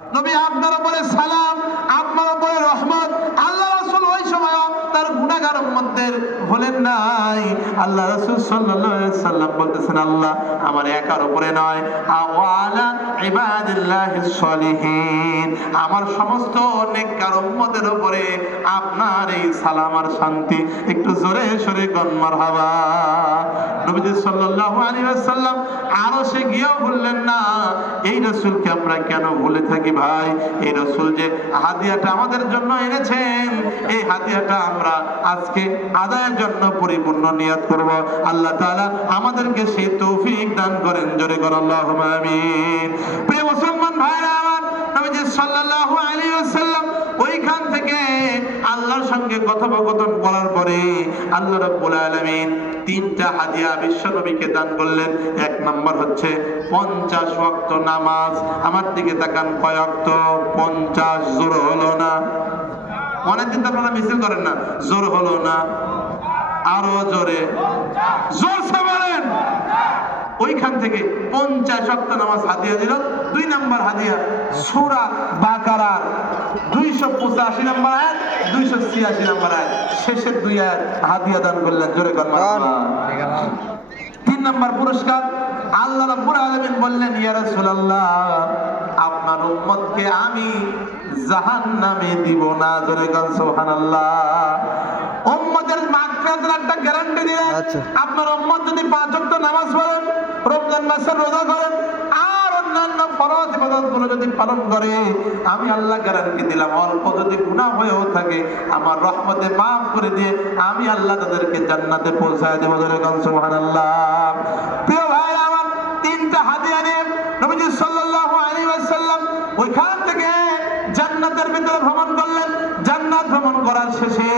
নবী আপনার উপরে সালাম, আপনার উপরে রহমত। আল্লাহ রাসূল ওই সময় তার গুনাহগার উম্মতদের ভুলেন নাই। আল্লাহ রাসূল সাল্লাল্লাহু আলাইহি সাল্লাম বলতেছেন, আল্লাহ আমার একার উপরে নয়, আওয়ালা ইবাদিল্লাহিস সলিহিন, আমার সমস্ত নেককার উম্মতের উপরে আপনার এই সালাম আর শান্তি। একটু জোরে সোরে গণ মারহাবা। নবীজি সাল্লাল্লাহু আলাইহি ওয়াসাল্লাম আরশে গিয়েও বললেন না। এই রাসূলকে আমরা কেন ভুলে থাকি ভাই? এই রাসূল যে হাদিয়াটা আমাদের জন্য এনেছেন, এই হাদিয়াটা আমরা আজকে আদায়ের জন্য পরিপূর্ণ নিয়ত করব। আল্লাহ তাআলা আমাদেরকে সেই তৌফিক দান করেন। জোরে কর আল্লাহুম্মা আমিন। প্রিয় মুসলমান ভাইরা আমার, নবীজি সাল্লাল্লাহু আলাইহি ওয়াসাল্লাম ওইখান থেকে আল্লাহর সঙ্গে কথোপকথন করার পরে আল্লাহ রাব্বুল আলামিন তিনটা হাদিয়া বিশ্ব নবীকে দান করলেন। এক নাম্বার হচ্ছে 50 ওয়াক্ত নামাজ। আমার দিকে তাকান, কয় ওয়াক্ত? 50। জোর হলো না? অনেকদিন তো আপনারা মিছিল করেন না। জোর হলো না? আরো জোরে, জোরসে বলেন। ওইখান থেকে 50 ওয়াক্ত নামাজ হাদিয়া দিল। 2 নাম্বার হাদিয়া সূরা বাকারার 285 নাম্বার আয়াত, 286 নাম্বার আয়াত, শেষের 2 আয়াত হাদিয়া দান করলেন। জোরে কর মাশাআল্লাহ। 3 নাম্বার পুরস্কার আল্লাহ রাব্বুল আলামিন বললেন, ইয়া রাসূলুল্লাহ আপনার উম্মতকে আমি জাহান্নামে দিব না। জোরে কর সুবহানাল্লাহ। উম্মতের মাগফিরাতের একটা গ্যারান্টি দিলেন। আপনার উম্মত যদি 5 ওয়াক্ত নামাজ পড়েন, রমজান মাসের রোজা করেন, আর অন্যান্য ফরজ ইবাদতগুলো যদি পালন করে, আমি আল্লাহ গ্যারান্টি দিলাম, অল্প যদি গুনাহ হয়েও থাকে আমার রহমতে মাফ করে দিয়ে আমি আল্লাহ তাদেরকে জান্নাতে পৌঁছায় দেব। জোরে কর সুবহানাল্লাহ। প্রিয় ভাই আমার, 3টা হাদিয়া নিয়ে নবীজি সাল্লাল্লাহু আলাইহি ওয়াসাল্লাম ওইখান থেকে জান্নাতের ভিতরে ভ্রমণ করলেন। জান্নাত ভ্রমণ করার শেষে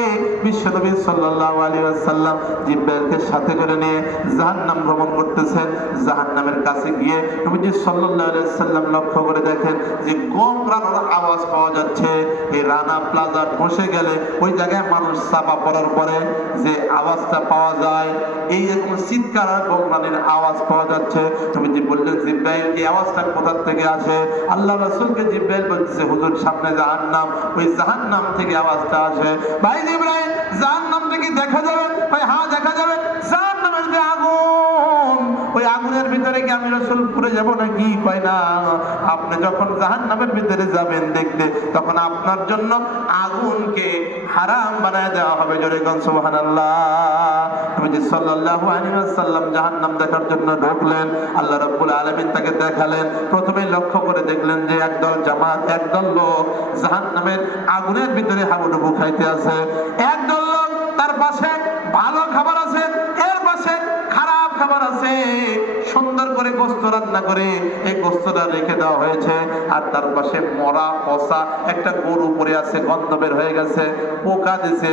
বিশ্বনবী সাল্লাল্লাহু আলাইহি ওয়াসাল্লাম জিবরাইলকে সাথে করে নিয়ে জাহান্নাম ভ্রমণ করতেছেন। জাহান্নামের কাছে গিয়ে নবীজি সাল্লাল্লাহু আলাইহি ওয়াসাল্লাম লক্ষ্য করে দেখেন যে গোমরানোর আওয়াজ পাওয়া যাচ্ছে। এই রানা প্লাজা বসে গেলে ওই জায়গায় মানুষ চাপা পড়ার পরে যে আওয়াজটা পাওয়া যায়, এই রকম চিৎকার আর গোমরানির আওয়াজ পাওয়া যাচ্ছে। নবীজি বললেন, জিবরাইল এই আওয়াজটা কোথা থেকে আসে? আল্লাহ রাসূলকে জিবরাইল বলতেছে, হুজুর সামনে জাহান্নাম, ওই জাহান্নাম থেকে আওয়াজটা আসে। ভাই জিবরাইল জাহান্নাম থেকে দেখা যাবে? ভাই হ্যাঁ দেখা যাবে। জাহান্নামের যে আগুন, ওই আগুনের ভিতরে কি আমি রাসূল পুড়ে যাব নাকি? কয় না, আপনি যখন জাহান্নামের ভিতরে যাবেন দেখতে, তখন আপনার জন্য আগুনকে হারাম বানায় দেওয়া হবে। জোরে কোন সুবহানাল্লাহ। নবীজি সাল্লাল্লাহু আলাইহি ওয়াসাল্লাম জাহান্নাম দেখার জন্য ঢুকলেন। আল্লাহ রাব্বুল আলামিন তাকে দেখালেন। প্রথমে লক্ষ্য করে দেখলেন যে একদল জামাত, একদল লোক জাহান্নামের আগুনের ভিতরে হাবুডুবু খাইতে আছে। একদল লোক তার পাশে ভালো খাবার আছে, এর পাশে খারাপ খাবার আছে। সুন্দর করে গোশত রান্না করে এই গোশতটা রেখে দেওয়া হয়েছে, আর তার পাশে মরা পচা একটা গরু পড়ে আছে, গন্ধ বের হয়ে গেছে, পোকা দিছে।